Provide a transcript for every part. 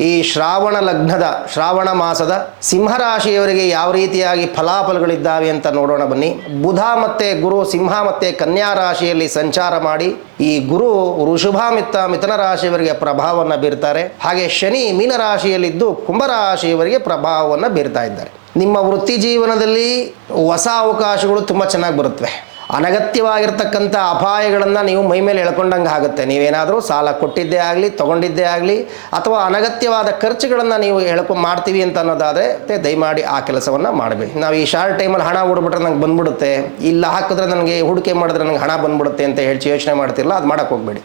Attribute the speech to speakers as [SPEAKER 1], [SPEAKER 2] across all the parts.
[SPEAKER 1] ಈ ಶ್ರಾವಣ ಲಗ್ನದ, ಶ್ರಾವಣ ಮಾಸದ ಸಿಂಹರಾಶಿಯವರಿಗೆ ಯಾವ ರೀತಿಯಾಗಿ ಫಲಾಫಲಗಳಿದ್ದಾವೆ ಅಂತ ನೋಡೋಣ ಬನ್ನಿ. ಬುಧ ಮತ್ತೆ ಗುರು, ಸಿಂಹ ಮತ್ತೆ ಕನ್ಯಾ ರಾಶಿಯಲ್ಲಿ ಸಂಚಾರ ಮಾಡಿ ಈ ಗುರು ಋಷುಭಾ ಮಿತ್ತ ಮಿಥುನ ರಾಶಿಯವರಿಗೆ ಪ್ರಭಾವವನ್ನು ಬೀರ್ತಾರೆ. ಹಾಗೆ ಶನಿ ಮೀನ ರಾಶಿಯಲ್ಲಿದ್ದು ಕುಂಭರಾಶಿಯವರಿಗೆ ಪ್ರಭಾವವನ್ನು ಬೀರ್ತಾ ಇದ್ದಾರೆ. ನಿಮ್ಮ ವೃತ್ತಿ ಜೀವನದಲ್ಲಿ ಹೊಸ ಅವಕಾಶಗಳು ತುಂಬ ಚೆನ್ನಾಗಿ ಬರುತ್ತವೆ. ಅನಗತ್ಯವಾಗಿರ್ತಕ್ಕಂಥ ಅಪಾಯಗಳನ್ನು ನೀವು ಮೈ ಮೇಲೆ ಎಳ್ಕೊಂಡಂಗೆ ಆಗುತ್ತೆ. ನೀವೇನಾದರೂ ಸಾಲ ಕೊಟ್ಟಿದ್ದೇ ಆಗಲಿ, ತೊಗೊಂಡಿದ್ದೇ ಆಗಲಿ, ಅಥವಾ ಅನಗತ್ಯವಾದ ಖರ್ಚುಗಳನ್ನು ನೀವು ಎಳ್ಕೊ ಮಾಡ್ತೀವಿ ಅಂತ ಅನ್ನೋದಾದರೆ ದಯಮಾಡಿ ಆ ಕೆಲಸವನ್ನು ಮಾಡಬೇಡಿ. ನಾವು ಈ ಶಾರ್ಟ್ ಟೈಮಲ್ಲಿ ಹಣ ಹೂಡ್ಬಿಟ್ರೆ ನಂಗೆ ಬಂದ್ಬಿಡುತ್ತೆ. ಇಲ್ಲ ಹಾಕಿದ್ರೆ ನನಗೆ ಹೂಡಿಕೆ ಮಾಡಿದ್ರೆ ನನಗೆ ಹಣ ಬಂದ್ಬಿಡುತ್ತೆ ಅಂತ ಹೇಳಿ ಯೋಚನೆ ಮಾಡ್ತಿರಲ್ಲ ಅದು ಮಾಡೋಕ್ಕೆ ಹೋಗಬೇಡಿ.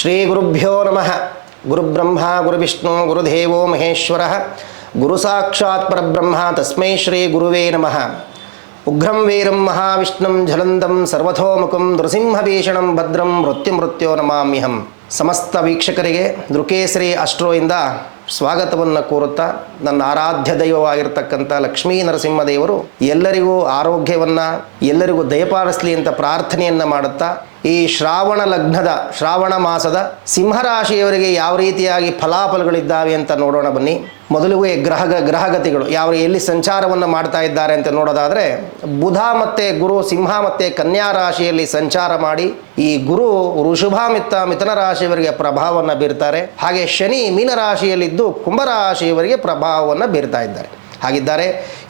[SPEAKER 1] ಶ್ರೀ ಗುರುಭ್ಯೋ ನಮಃ. ಗುರುಬ್ರಹ್ಮ, ಗುರುವಿಷ್ಣು, ಗುರುದೇವೋ ಮಹೇಶ್ವರ ಗುರು ಸಾಕ್ಷಾತ್ ಪರಬ್ರಹ್ಮ, ತಸ್ಮೈ ಶ್ರೀ ಗುರುವೇ ನಮಃ. ಉಗ್ರಂ ವೀರಂ ಮಹಾವಿಷ್ಣುಂ ಝಲಂದಂ ಸರ್ವಥೋಮುಖಂ ನೃಸಿಂಹಭೀಷಣಂ ಭದ್ರಂ ಮೃತ್ಯು ಮೃತ್ಯೋ ನಮಾಮ್ಯಹಂ. ಸಮಸ್ತ ವೀಕ್ಷಕರಿಗೆ ದೃಕೇಶ್ರೀ ಅಷ್ಟ್ರೋಯಿಂದ ಸ್ವಾಗತವನ್ನು ಕೋರುತ್ತಾ ನನ್ನ ಆರಾಧ್ಯ ದೈವವಾಗಿರ್ತಕ್ಕಂಥ ಲಕ್ಷ್ಮೀ ನರಸಿಂಹದೇವರು ಎಲ್ಲರಿಗೂ ಆರೋಗ್ಯವನ್ನು, ಎಲ್ಲರಿಗೂ ದಯಪಾಲಿಸಲಿ ಅಂತ ಪ್ರಾರ್ಥನೆಯನ್ನು ಮಾಡುತ್ತಾ ಈ ಶ್ರಾವಣ ಲಗ್ನದ, ಶ್ರಾವಣ ಮಾಸದ ಸಿಂಹರಾಶಿಯವರಿಗೆ ಯಾವ ರೀತಿಯಾಗಿ ಫಲಾಫಲಗಳಿದ್ದಾವೆ ಅಂತ ನೋಡೋಣ ಬನ್ನಿ. ಮೊದಲಿಗೂ ಗ್ರಹ ಗ್ರಹಗತಿಗಳು. ಯಾವ ಎಲ್ಲಿ ಸಂಚಾರವನ್ನು ಮಾಡ್ತಾ ಇದ್ದಾರೆ ಅಂತ ನೋಡೋದಾದರೆ, ಬುಧ ಮತ್ತು ಗುರು, ಸಿಂಹ ಮತ್ತು ಕನ್ಯಾ ರಾಶಿಯಲ್ಲಿ ಸಂಚಾರ ಮಾಡಿ ಈ ಗುರು ಋಷಭ ಮಿತ್ತ ಮಿಥುನ ರಾಶಿಯವರಿಗೆ ಪ್ರಭಾವವನ್ನು ಬೀರ್ತಾರೆ. ಹಾಗೆ ಶನಿ ಮೀನರಾಶಿಯಲ್ಲಿದ್ದು ಕುಂಭರಾಶಿಯವರಿಗೆ ಪ್ರಭಾವವನ್ನು ಬೀರ್ತಾ ಇದ್ದಾರೆ. ಹಾಗಿದ್ದಾರೆ.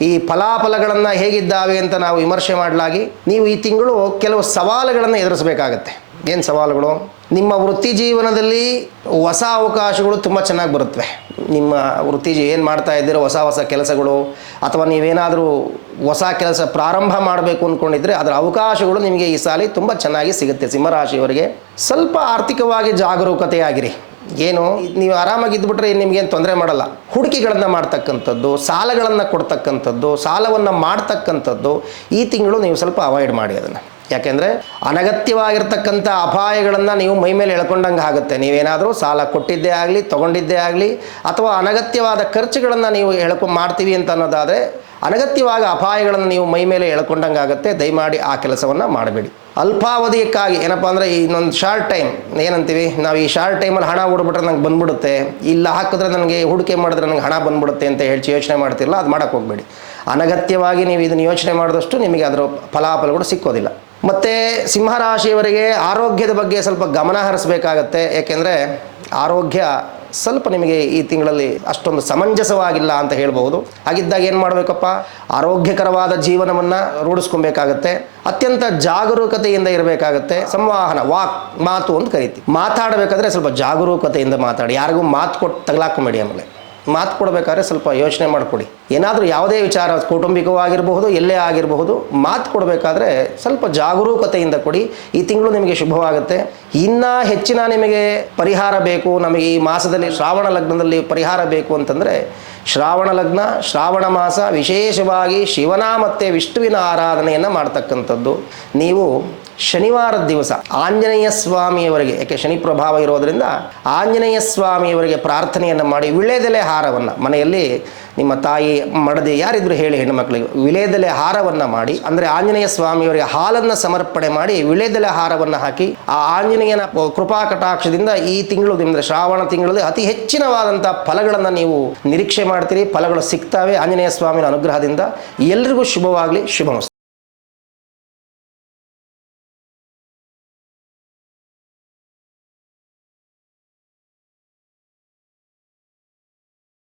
[SPEAKER 1] ಈ ಫಲಾಫಲಗಳನ್ನು ಹೇಗಿದ್ದಾವೆ ಅಂತ ನಾವು ವಿಮರ್ಶೆ ಮಾಡಲಾಗಿ ನೀವು ಈ ತಿಂಗಳು ಕೆಲವು ಸವಾಲುಗಳನ್ನು ಎದುರಿಸಬೇಕಾಗತ್ತೆ. ಏನು ಸವಾಲುಗಳು? ನಿಮ್ಮ ವೃತ್ತಿ ಜೀವನದಲ್ಲಿ ಹೊಸ ಅವಕಾಶಗಳು ತುಂಬ ಚೆನ್ನಾಗಿ ಬರುತ್ತವೆ ನಿಮ್ಮ ವೃತ್ತಿ ಏನು ಮಾಡ್ತಾ ಇದ್ದೀರೋ ಹೊಸ ಹೊಸ ಕೆಲಸಗಳು, ಅಥವಾ ನೀವೇನಾದರೂ ಹೊಸ ಕೆಲಸ ಪ್ರಾರಂಭ ಮಾಡಬೇಕು ಅಂದ್ಕೊಂಡಿದ್ರೆ ಅದರ ಅವಕಾಶಗಳು ನಿಮಗೆ ಈ ಸಾಲಿ ತುಂಬ ಚೆನ್ನಾಗಿ ಸಿಗುತ್ತೆ. ಸಿಂಹರಾಶಿಯವರಿಗೆ ಸ್ವಲ್ಪ ಆರ್ಥಿಕವಾಗಿ ಜಾಗರೂಕತೆಯಾಗಿರಿ. ಏನು? ನೀವು ಆರಾಮಾಗಿ ಇದ್ಬಿಟ್ರೆ ನಿಮಗೇನು ತೊಂದರೆ ಮಾಡಲ್ಲ. ಹೂಡಿಕೆಗಳನ್ನು ಮಾಡ್ತಕ್ಕಂಥದ್ದು, ಸಾಲಗಳನ್ನು ಕೊಡ್ತಕ್ಕಂಥದ್ದು, ಸಾಲವನ್ನು ಮಾಡ್ತಕ್ಕಂಥದ್ದು ಈ ತಿಂಗಳು ನೀವು ಸ್ವಲ್ಪ ಅವಾಯ್ಡ್ ಮಾಡಿ ಅದನ್ನು. ಯಾಕೆಂದರೆ ಅನಗತ್ಯವಾಗಿರ್ತಕ್ಕಂಥ ಅಪಾಯಗಳನ್ನು ನೀವು ಮೈ ಮೇಲೆ ಎಳ್ಕೊಂಡಂಗೆ ಆಗುತ್ತೆ. ನೀವೇನಾದರೂ ಸಾಲ ಕೊಟ್ಟಿದ್ದೇ ಆಗಲಿ, ತೊಗೊಂಡಿದ್ದೇ ಆಗಲಿ, ಅಥವಾ ಅನಗತ್ಯವಾದ ಖರ್ಚುಗಳನ್ನು ನೀವು ಎಳ್ಕೊ ಮಾಡ್ತೀವಿ ಅಂತ ಅನ್ನೋದಾದರೆ ಅನಗತ್ಯವಾಗಿ ಅಪಾಯಗಳನ್ನು ನೀವು ಮೈ ಮೇಲೆ ಎಳ್ಕೊಂಡಂಗೆ ಆಗುತ್ತೆ. ದಯಮಾಡಿ ಆ ಕೆಲಸವನ್ನು ಮಾಡಬೇಡಿ. ಅಲ್ಪಾವಧಿಯಕ್ಕಾಗಿ, ಏನಪ್ಪ ಅಂದರೆ ಇನ್ನೊಂದು ಶಾರ್ಟ್ ಟೈಮ್, ಏನಂತೀವಿ, ನಾವು ಈ ಶಾರ್ಟ್ ಟೈಮಲ್ಲಿ ಹಣ ಹೂಡ್ಬಿಟ್ರೆ ನಂಗೆ ಬಂದ್ಬಿಡುತ್ತೆ. ಇಲ್ಲ ಹಾಕಿದ್ರೆ ನನಗೆ ಹೂಡಿಕೆ ಮಾಡಿದ್ರೆ ನನಗೆ ಹಣ ಬಂದ್ಬಿಡುತ್ತೆ ಅಂತ ಹೇಳಿ ಯೋಚನೆ ಮಾಡ್ತಿರಲ್ಲ ಅದು ಮಾಡೋಕ್ಕೆ ಹೋಗಬೇಡಿ. ಅನಗತ್ಯವಾಗಿ ನೀವು ಇದನ್ನು ಯೋಚನೆ ಮಾಡಿದಷ್ಟು ನಿಮಗೆ ಅದರ ಫಲಾಫಲಗಳು ಸಿಕ್ಕೋದಿಲ್ಲ. ಮತ್ತು ಸಿಂಹರಾಶಿಯವರಿಗೆ ಆರೋಗ್ಯದ ಬಗ್ಗೆ ಸ್ವಲ್ಪ ಗಮನ ಹರಿಸಬೇಕಾಗತ್ತೆ. ಏಕೆಂದರೆ ಆರೋಗ್ಯ ಸ್ವಲ್ಪ ನಿಮಗೆ ಈ ತಿಂಗಳಲ್ಲಿ ಅಷ್ಟೊಂದು ಸಮಂಜಸವಾಗಿಲ್ಲ ಅಂತ ಹೇಳಬಹುದು. ಹಾಗಿದ್ದಾಗ ಏನು ಮಾಡಬೇಕಪ್ಪ? ಆರೋಗ್ಯಕರವಾದ ಜೀವನವನ್ನು ರೂಢಿಸ್ಕೊಬೇಕಾಗತ್ತೆ. ಅತ್ಯಂತ ಜಾಗರೂಕತೆಯಿಂದ ಇರಬೇಕಾಗತ್ತೆ. ಸಂವಹನ, ವಾಕ್, ಮಾತು ಅಂತ ಕರಿತೀವಿ. ಮಾತಾಡಬೇಕಾದ್ರೆ ಸ್ವಲ್ಪ ಜಾಗರೂಕತೆಯಿಂದ ಮಾತಾಡಿ. ಯಾರಿಗೂ ಮಾತು ಕೊಟ್ಟು ತಗಲಾಕೊಂಬೇಡಿ ಆಮೇಲೆ. ಮಾತು ಕೊಡಬೇಕಾದ್ರೆ ಸ್ವಲ್ಪ ಯೋಚನೆ ಮಾಡಿಕೊಡಿ. ಏನಾದರೂ ಯಾವುದೇ ವಿಚಾರ ಕೌಟುಂಬಿಕವಾಗಿರಬಹುದು, ಎಲ್ಲೇ ಆಗಿರಬಹುದು, ಮಾತು ಕೊಡಬೇಕಾದ್ರೆ ಸ್ವಲ್ಪ ಜಾಗರೂಕತೆಯಿಂದ ಕೊಡಿ. ಈ ತಿಂಗಳು ನಿಮಗೆ ಶುಭವಾಗುತ್ತೆ. ಇನ್ನೂ ಹೆಚ್ಚಿನ ನಿಮಗೆ ಪರಿಹಾರ ಬೇಕು. ನಮಗೆ ಈ ಮಾಸದಲ್ಲಿ ಶ್ರಾವಣ ಲಗ್ನದಲ್ಲಿ ಪರಿಹಾರ ಬೇಕು ಅಂತಂದರೆ ಶ್ರಾವಣ ಲಗ್ನ, ಶ್ರಾವಣ ಮಾಸ, ವಿಶೇಷವಾಗಿ ಶಿವನ ಮತ್ತು ವಿಷ್ಣುವಿನ ಆರಾಧನೆಯನ್ನು ಮಾಡ್ತಕ್ಕಂಥದ್ದು. ನೀವು ಶನಿವಾರದ ದಿವಸ ಆಂಜನೇಯ ಸ್ವಾಮಿಯವರಿಗೆ, ಯಾಕೆ ಶನಿ ಪ್ರಭಾವ ಇರೋದರಿಂದ ಆಂಜನೇಯ ಸ್ವಾಮಿಯವರಿಗೆ ಪ್ರಾರ್ಥನೆಯನ್ನು ಮಾಡಿ ವಿಳೆದೆಲೆ ಹಾರವನ್ನು ಮನೆಯಲ್ಲಿ ನಿಮ್ಮ ತಾಯಿ, ಮಡದೆ ಯಾರಿದ್ರು ಹೇಳಿ ಹೆಣ್ಣುಮಕ್ಕಳಿಗೆ ವಿಳೆದೆಲೆ ಹಾರವನ್ನು ಮಾಡಿ, ಅಂದರೆ ಆಂಜನೇಯ ಸ್ವಾಮಿಯವರಿಗೆ ಹಾಲನ್ನು ಸಮರ್ಪಣೆ ಮಾಡಿ ವಿಳೆದೆಲೆ ಹಾರವನ್ನು ಹಾಕಿ, ಆ ಆಂಜನೇಯನ ಕೃಪಾ ಕಟಾಕ್ಷದಿಂದ ಈ ತಿಂಗಳು ನಿಮ್ಮದು ಶ್ರಾವಣ ತಿಂಗಳಲ್ಲಿ ಅತಿ ಹೆಚ್ಚಿನವಾದಂಥ ಫಲಗಳನ್ನು ನೀವು ನಿರೀಕ್ಷೆ ಮಾಡ್ತೀರಿ ಫಲಗಳು ಸಿಗ್ತಾವೆ. ಆಂಜನೇಯ ಸ್ವಾಮಿನ ಅನುಗ್ರಹದಿಂದ ಎಲ್ರಿಗೂ ಶುಭವಾಗಲಿ ಶುಭಮಸ್ತು.